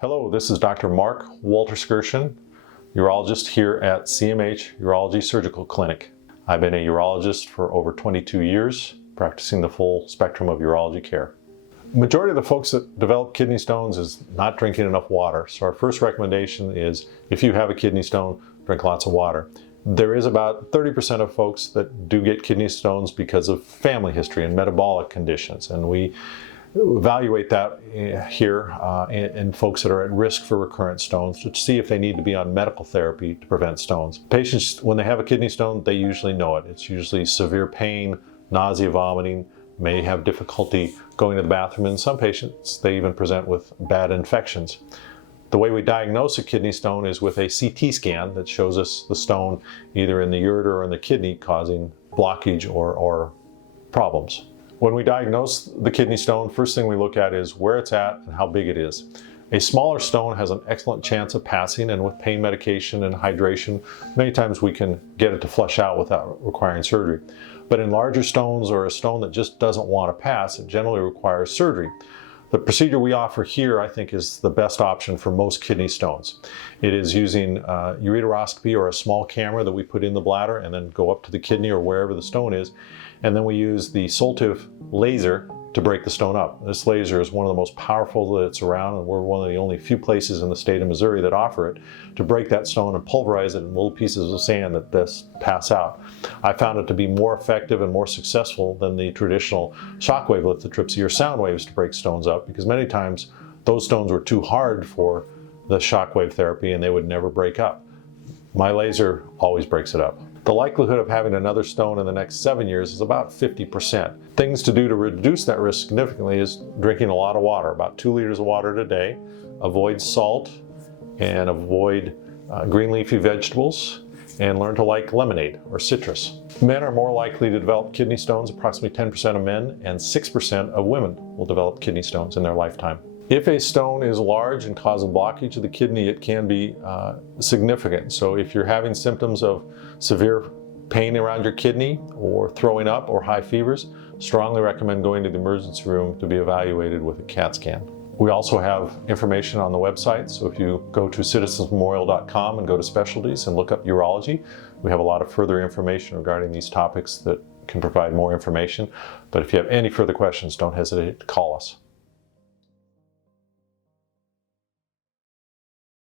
Hello, this is Dr. Mark Walterskirchen, urologist here at CMH Urology Surgical Clinic. I've been a urologist for over 22 years, practicing the full spectrum of urology care. Majority of the folks that develop kidney stones is not drinking enough water. So our first recommendation is if you have a kidney stone, drink lots of water. There is about 30% of folks that do get kidney stones because of family history and metabolic conditions. And we evaluate that here in folks that are at risk for recurrent stones to see if they need to be on medical therapy to prevent stones. Patients, when they have a kidney stone, they usually know it. It's usually severe pain, nausea, vomiting, may have difficulty going to the bathroom. In some patients, they even present with bad infections. The way we diagnose a kidney stone is with a CT scan that shows us the stone either in the ureter or in the kidney causing blockage or problems. When we diagnose the kidney stone, first thing we look at is where it's at and how big it is. A smaller stone has an excellent chance of passing, and with pain medication and hydration, many times we can get it to flush out without requiring surgery. But in larger stones or a stone that just doesn't want to pass, it generally requires surgery. The procedure we offer here, I think, is the best option for most kidney stones. It is using ureteroscopy or a small camera that we put in the bladder and then go up to the kidney or wherever the stone is. And then we use the Soltive laser to break the stone up. This laser is one of the most powerful that's around, and we're one of the only few places in the state of Missouri that offer it to break that stone and pulverize it in little pieces of sand that this pass out. I found it to be more effective and more successful than the traditional shockwave lithotripsy or sound waves to break stones up, because many times those stones were too hard for the shockwave therapy and they would never break up. My laser always breaks it up. The likelihood of having another stone in the next 7 years is about 50%. Things to do to reduce that risk significantly is drinking a lot of water, about 2 liters of water a day, avoid salt, and avoid green leafy vegetables, and learn to like lemonade or citrus. Men are more likely to develop kidney stones, approximately 10% of men, and 6% of women will develop kidney stones in their lifetime. If a stone is large and causing blockage of the kidney, it can be significant. So if you're having symptoms of severe pain around your kidney or throwing up or high fevers, strongly recommend going to the emergency room to be evaluated with a CAT scan. We also have information on the website, so if you go to citizensmemorial.com and go to specialties and look up urology, we have a lot of further information regarding these topics that can provide more information. But if you have any further questions, don't hesitate to call us.